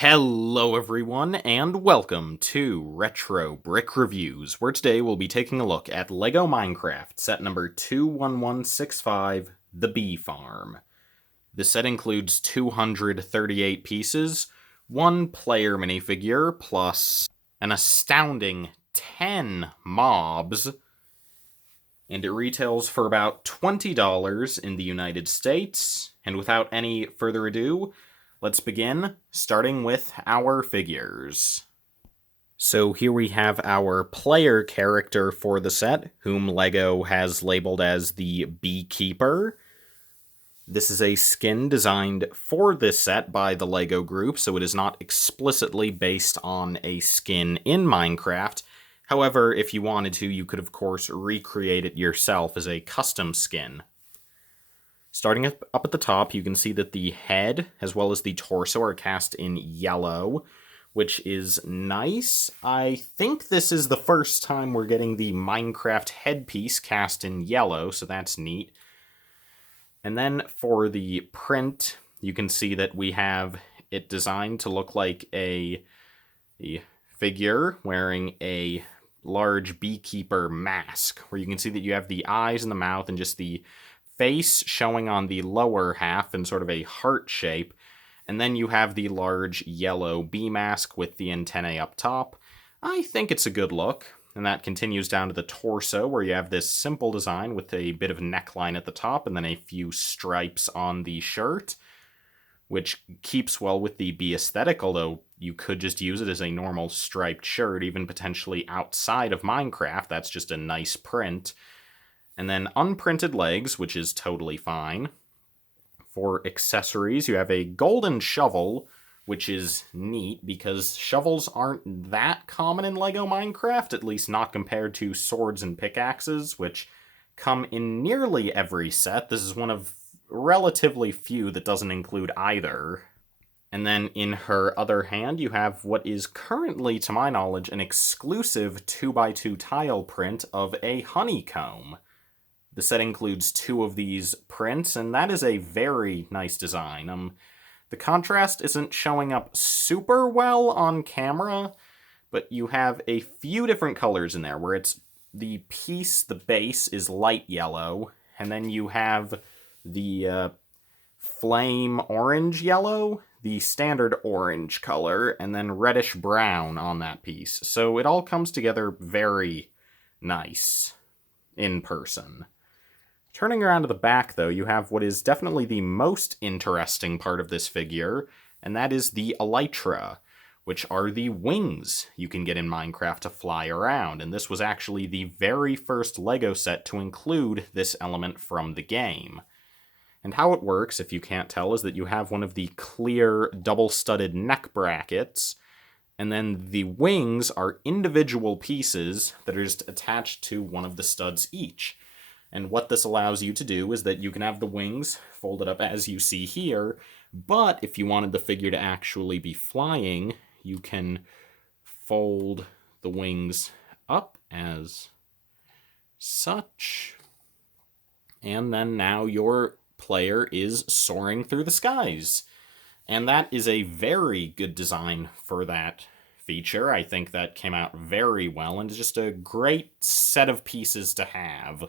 Hello everyone, and welcome to Retro Brick Reviews, where today we'll be taking a look at LEGO Minecraft set number 21165, The Bee Farm. The set includes 238 pieces, one player minifigure, plus an astounding 10 mobs, and it retails for about $20 in the United States. And without any further ado, let's begin, starting with our figures. So here we have our player character for the set, whom LEGO has labeled as the Beekeeper. This is a skin designed for this set by the LEGO group, so it is not explicitly based on a skin in Minecraft. However, if you wanted to, you could of course recreate it yourself as a custom skin. Starting up at the top, you can see that the head, as well as the torso, are cast in yellow, which is nice. I think this is the first time we're getting the Minecraft headpiece cast in yellow, so that's neat. And then for the print, you can see that we have it designed to look like a figure wearing a large beekeeper mask, where you can see that you have the eyes and the mouth and just the face showing on the lower half in sort of a heart shape, and then you have the large yellow bee mask with the antennae up top. I think it's a good look, and that continues down to the torso, where you have this simple design with a bit of neckline at the top and then a few stripes on the shirt, which keeps well with the bee aesthetic, although you could just use it as a normal striped shirt, even potentially outside of Minecraft. That's just a nice print. And then unprinted legs, which is totally fine. For accessories, you have a golden shovel, which is neat because shovels aren't that common in LEGO Minecraft, at least not compared to swords and pickaxes, which come in nearly every set. This is one of relatively few that doesn't include either. And then in her other hand, you have what is currently, to my knowledge, an exclusive 2x2 tile print of a honeycomb. The set includes two of these prints, and that is a very nice design. The contrast isn't showing up super well on camera, but you have a few different colors in there, where it's the base is light yellow, and then you have the flame orange yellow, the standard orange color, and then reddish brown on that piece. So it all comes together very nice in person. Turning around to the back, though, you have what is definitely the most interesting part of this figure, and that is the elytra, which are the wings you can get in Minecraft to fly around, and this was actually the very first LEGO set to include this element from the game. And how it works, if you can't tell, is that you have one of the clear double-studded neck brackets, and then the wings are individual pieces that are just attached to one of the studs each. And what this allows you to do is that you can have the wings folded up as you see here, but if you wanted the figure to actually be flying, you can fold the wings up as such, and then now your player is soaring through the skies. And that is a very good design for that feature. I think that came out very well, and is just a great set of pieces to have.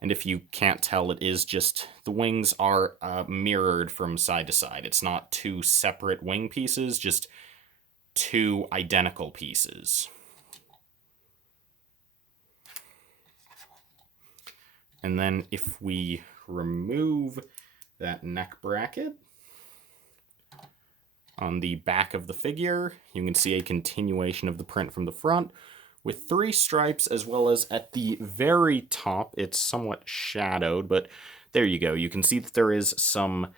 And if you can't tell, it is just, the wings are mirrored from side to side. It's not two separate wing pieces, just two identical pieces. And then if we remove that neck bracket, on the back of the figure, you can see a continuation of the print from the front, with three stripes, as well as at the very top, it's somewhat shadowed, but there you go. You can see that there is some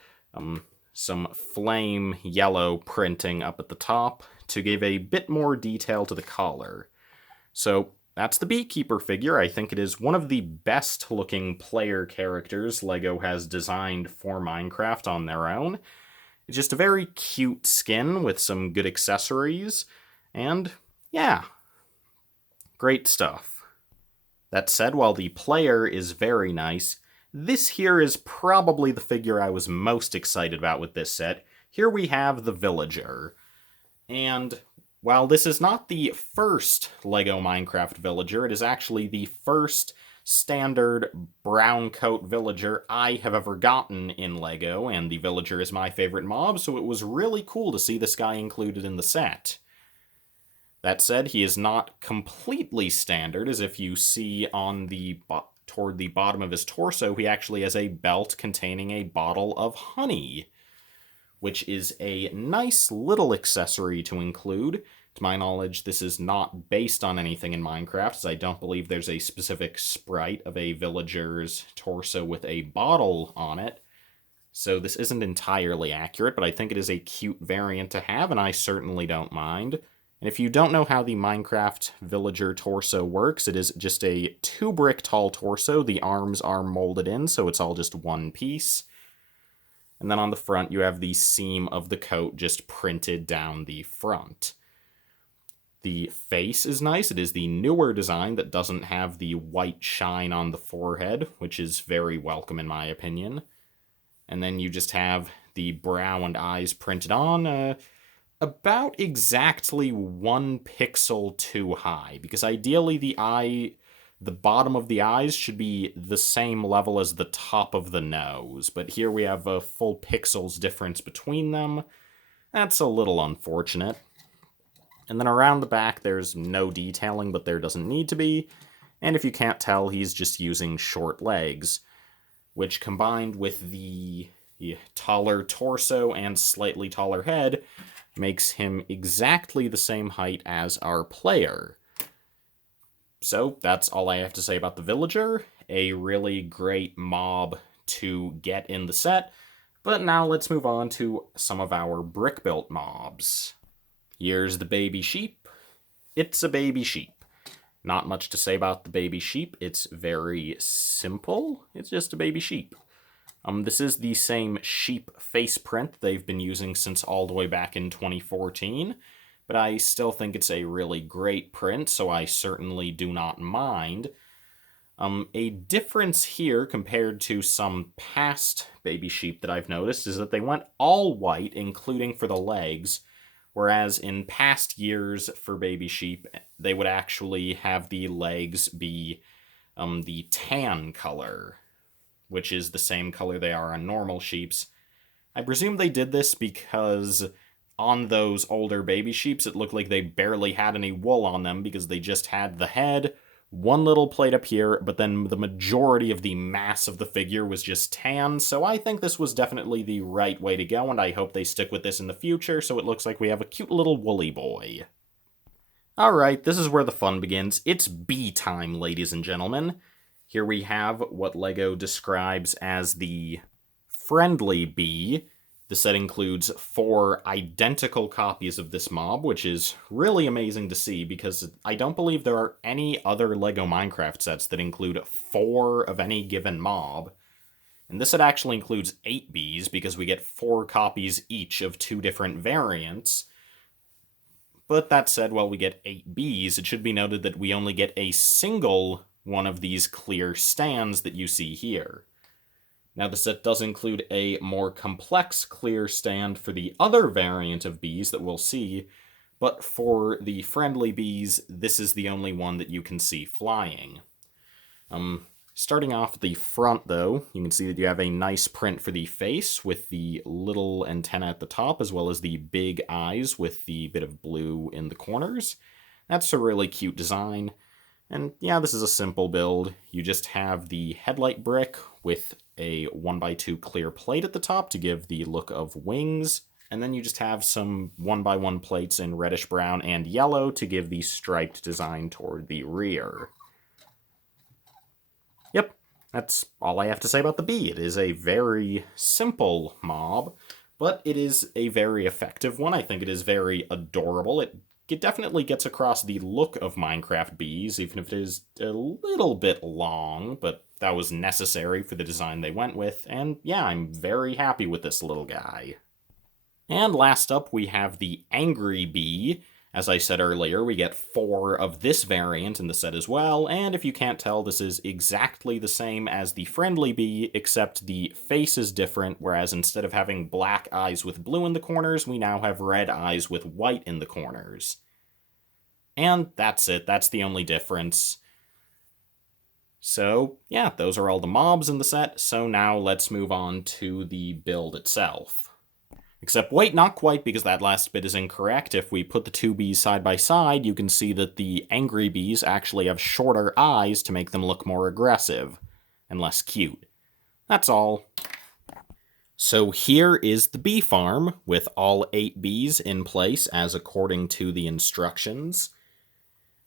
flame yellow printing up at the top to give a bit more detail to the collar. So that's the Beekeeper figure. I think it is one of the best looking player characters LEGO has designed for Minecraft on their own. It's just a very cute skin with some good accessories, and yeah, great stuff. That said, while the player is very nice, this here is probably the figure I was most excited about with this set. here we have the villager. And while this is not the first LEGO Minecraft villager, it is actually the first standard brown coat villager I have ever gotten in LEGO, and the villager is my favorite mob, so it was really cool to see this guy included in the set. That said, he is not completely standard, as if you see on the toward the bottom of his torso, he actually has a belt containing a bottle of honey, which is a nice little accessory to include. To my knowledge, this is not based on anything in Minecraft, as I don't believe there's a specific sprite of a villager's torso with a bottle on it. So this isn't entirely accurate, but I think it is a cute variant to have, and I certainly don't mind. And if you don't know how the Minecraft villager torso works, it is just a 2-brick tall torso. The arms are molded in, so it's all just one piece. And then on the front, you have the seam of the coat just printed down the front. The face is nice. It is the newer design that doesn't have the white shine on the forehead, which is very welcome in my opinion. And then you just have the brow and eyes printed on, about exactly 1 pixel too high, because ideally the bottom of the eyes should be the same level as the top of the nose, but here we have a full pixel's difference between them. That's a little unfortunate. And then around the back there's no detailing, but there doesn't need to be, and if you can't tell, he's just using short legs, which combined with the taller torso and slightly taller head makes him exactly the same height as our player. So that's all I have to say about the villager. A really great mob to get in the set. But now let's move on to some of our brick-built mobs. Here's the baby sheep. It's a baby sheep. Not much to say about the baby sheep. It's very simple. It's just a baby sheep. This is the same sheep face print they've been using since all the way back in 2014, but I still think it's a really great print, so I certainly do not mind. A difference here compared to some past baby sheep that I've noticed is that they went all white, including for the legs, whereas in past years for baby sheep, they would actually have the legs be the tan color, which is the same color they are on normal sheeps. I presume they did this because on those older baby sheeps, it looked like they barely had any wool on them because they just had the head, one little plate up here, but then the majority of the mass of the figure was just tan, so I think this was definitely the right way to go, and I hope they stick with this in the future, so it looks like we have a cute little woolly boy. Alright, this is where the fun begins. It's bee time, ladies and gentlemen. Here we have what LEGO describes as the friendly bee. The set includes 4 identical copies of this mob, which is really amazing to see because I don't believe there are any other LEGO Minecraft sets that include 4 of any given mob. And this set actually includes 8 bees because we get 4 copies each of 2 different variants. But that said, while we get 8 bees, it should be noted that we only get a single one of these clear stands that you see here. Now the set does include a more complex clear stand for the other variant of bees that we'll see, but for the friendly bees, this is the only one that you can see flying. Starting off at the front though, you can see that you have a nice print for the face with the little antenna at the top, as well as the big eyes with the bit of blue in the corners. That's a really cute design. And yeah, this is a simple build. You just have the headlight brick with a 1x2 clear plate at the top to give the look of wings, and then you just have some 1x1 plates in reddish brown and yellow to give the striped design toward the rear. Yep, that's all I have to say about the bee. It is a very simple mob, but it is a very effective one. I think it is very adorable. It definitely gets across the look of Minecraft bees, even if it is a little bit long, but that was necessary for the design they went with, and yeah, I'm very happy with this little guy. And last up, we have the Angry Bee, As I said earlier, we get 4 of this variant in the set as well, and if you can't tell, this is exactly the same as the Friendly Bee, except the face is different, whereas instead of having black eyes with blue in the corners, we now have red eyes with white in the corners. And that's it, that's the only difference. So, yeah, those are all the mobs in the set, so now let's move on to the build itself. Except, wait, not quite, because that last bit is incorrect. If we put the 2 bees side by side, you can see that the angry bees actually have shorter eyes to make them look more aggressive and less cute. That's all. So here is the bee farm, with all 8 bees in place as according to the instructions.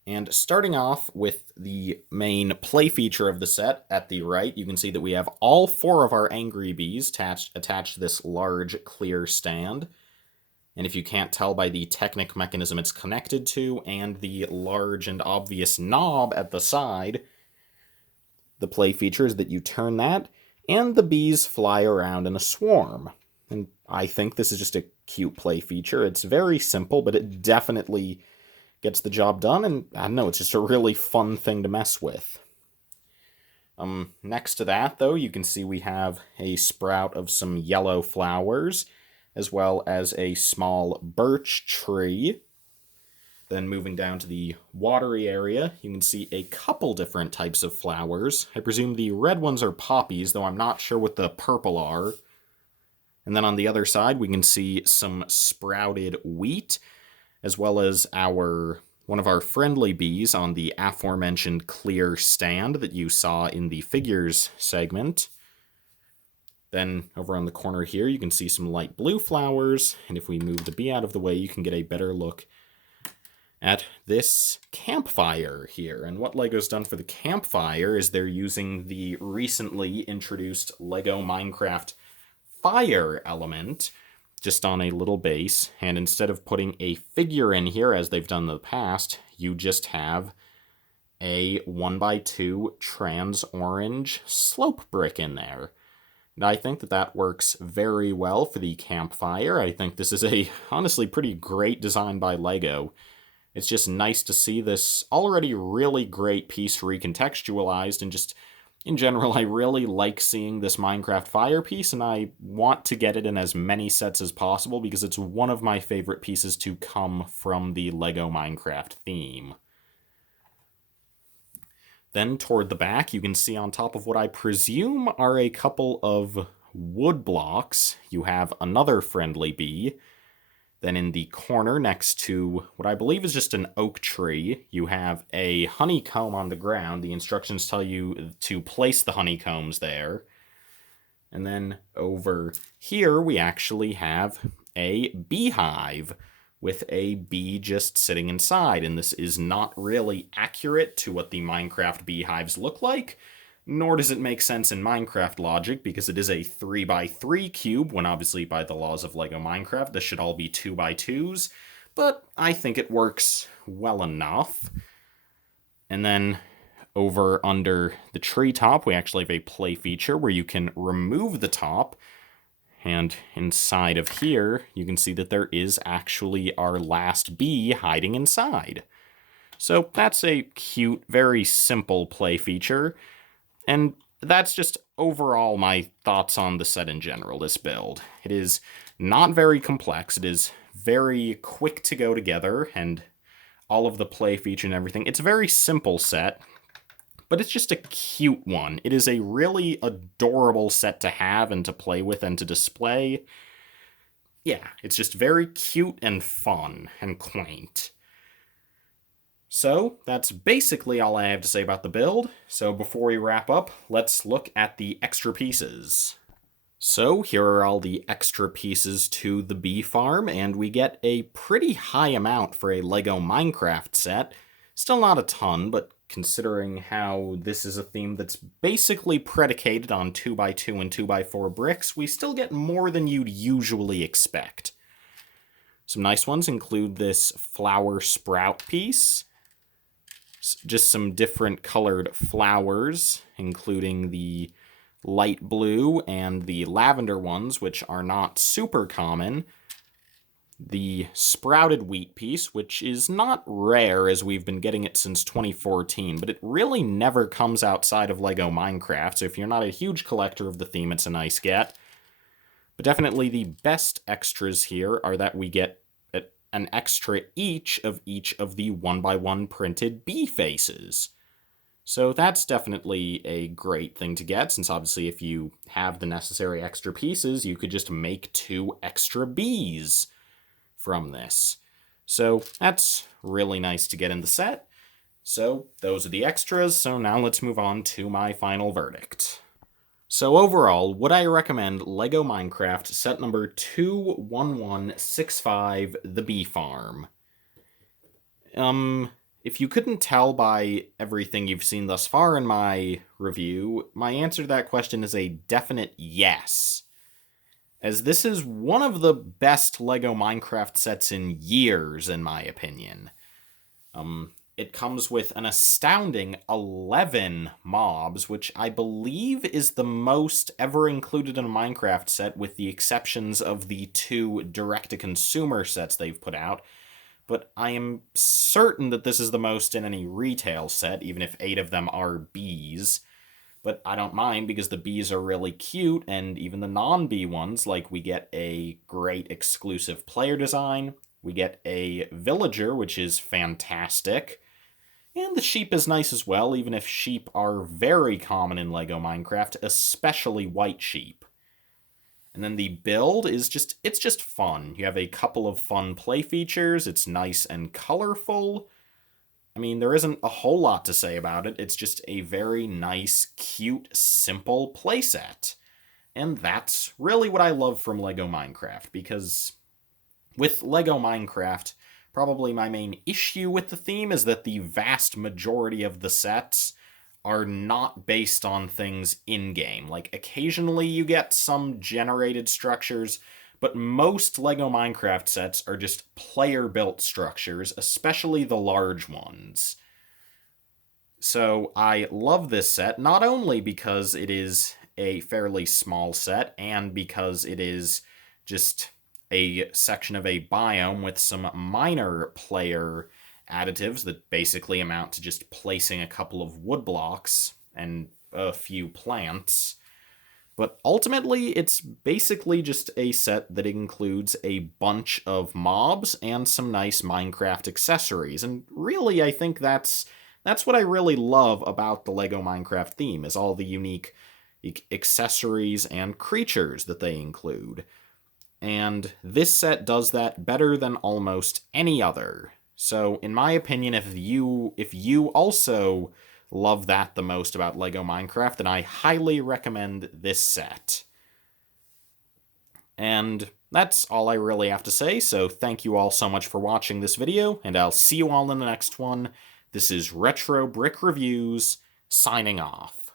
And starting off with the main play feature of the set at the right, you can see that we have all 4 of our angry bees attached to this large clear stand. And if you can't tell by the Technic mechanism it's connected to and the large and obvious knob at the side, the play feature is that you turn that and the bees fly around in a swarm. And I think this is just a cute play feature. It's very simple, but it definitely gets the job done, and I don't know, it's just a really fun thing to mess with. Next to that, though, you can see we have a sprout of some yellow flowers, as well as a small birch tree. Then moving down to the watery area, you can see a couple different types of flowers. I presume the red ones are poppies, though I'm not sure what the purple are. And then on the other side, we can see some sprouted wheat, as well as one of our friendly bees on the aforementioned clear stand that you saw in the figures segment. Then over on the corner here, you can see some light blue flowers, and if we move the bee out of the way, you can get a better look at this campfire here. And what LEGO's done for the campfire is they're using the recently introduced LEGO Minecraft fire element, just on a little base, and instead of putting a figure in here as they've done in the past, you just have a 1x2 trans orange slope brick in there. And I think that works very well for the campfire. I think this is a honestly pretty great design by LEGO. It's just nice to see this already really great piece recontextualized, and just in general, I really like seeing this Minecraft fire piece, and I want to get it in as many sets as possible because it's one of my favorite pieces to come from the LEGO Minecraft theme. Then toward the back, you can see on top of what I presume are a couple of wood blocks, you have another friendly bee. Then in the corner next to what I believe is just an oak tree, you have a honeycomb on the ground. The instructions tell you to place the honeycombs there. And then over here, we actually have a beehive with a bee just sitting inside. And this is not really accurate to what the Minecraft beehives look like, nor does it make sense in Minecraft logic, because it is a 3x3 cube, when obviously by the laws of LEGO Minecraft, this should all be 2x2s, but I think it works well enough. And then over under the treetop, we actually have a play feature where you can remove the top, and inside of here, you can see that there is actually our last bee hiding inside. So that's a cute, very simple play feature. And that's just overall my thoughts on the set in general, this build. It is not very complex, it is very quick to go together, and all of the play feature and everything. It's a very simple set, but it's just a cute one. It is a really adorable set to have and to play with and to display. Yeah, it's just very cute and fun and quaint. So, that's basically all I have to say about the build. So before we wrap up, let's look at the extra pieces. So here are all the extra pieces to the bee farm, and we get a pretty high amount for a LEGO Minecraft set. Still not a ton, but considering how this is a theme that's basically predicated on 2x2 and 2x4 bricks, we still get more than you'd usually expect. Some nice ones include this flower sprout piece, just some different colored flowers, including the light blue and the lavender ones, which are not super common. the sprouted wheat piece, which is not rare as we've been getting it since 2014, but it really never comes outside of LEGO Minecraft, so if you're not a huge collector of the theme, it's a nice get. But definitely the best extras here are that we get an extra each of the 1x1 printed bee faces. So that's definitely a great thing to get, since obviously if you have the necessary extra pieces, you could just make 2 extra bees from this. So that's really nice to get in the set. So those are the extras, so now let's move on to my final verdict. So overall, would I recommend LEGO Minecraft set number 21165, The Bee Farm? If you couldn't tell by everything you've seen thus far in my review, my answer to that question is a definite yes, as this is one of the best LEGO Minecraft sets in years, in my opinion. It comes with an astounding 11 mobs, which I believe is the most ever included in a Minecraft set, with the exceptions of the 2 direct-to-consumer sets they've put out. But I am certain that this is the most in any retail set, even if 8 of them are bees. But I don't mind, because the bees are really cute, and even the non-bee ones, like we get a great exclusive player design, we get a villager, which is fantastic, and the sheep is nice as well, even if sheep are very common in LEGO Minecraft, especially white sheep. And then the build is it's just fun. You have a couple of fun play features, it's nice and colorful. I mean, there isn't a whole lot to say about it, it's just a very nice, cute, simple playset. And that's really what I love from LEGO Minecraft, because with LEGO Minecraft, probably my main issue with the theme is that the vast majority of the sets are not based on things in-game. Like, occasionally you get some generated structures, but most LEGO Minecraft sets are just player-built structures, especially the large ones. So I love this set, not only because it is a fairly small set, and because it is just a section of a biome with some minor player additives that basically amount to just placing a couple of wood blocks and a few plants. But ultimately, it's basically just a set that includes a bunch of mobs and some nice Minecraft accessories. And really, I think that's what I really love about the LEGO Minecraft theme, is all the unique accessories and creatures that they include. And this set does that better than almost any other. So, in my opinion, if you also love that the most about LEGO Minecraft, then I highly recommend this set. And that's all I really have to say, so thank you all so much for watching this video, and I'll see you all in the next one. This is Retro Brick Reviews, signing off.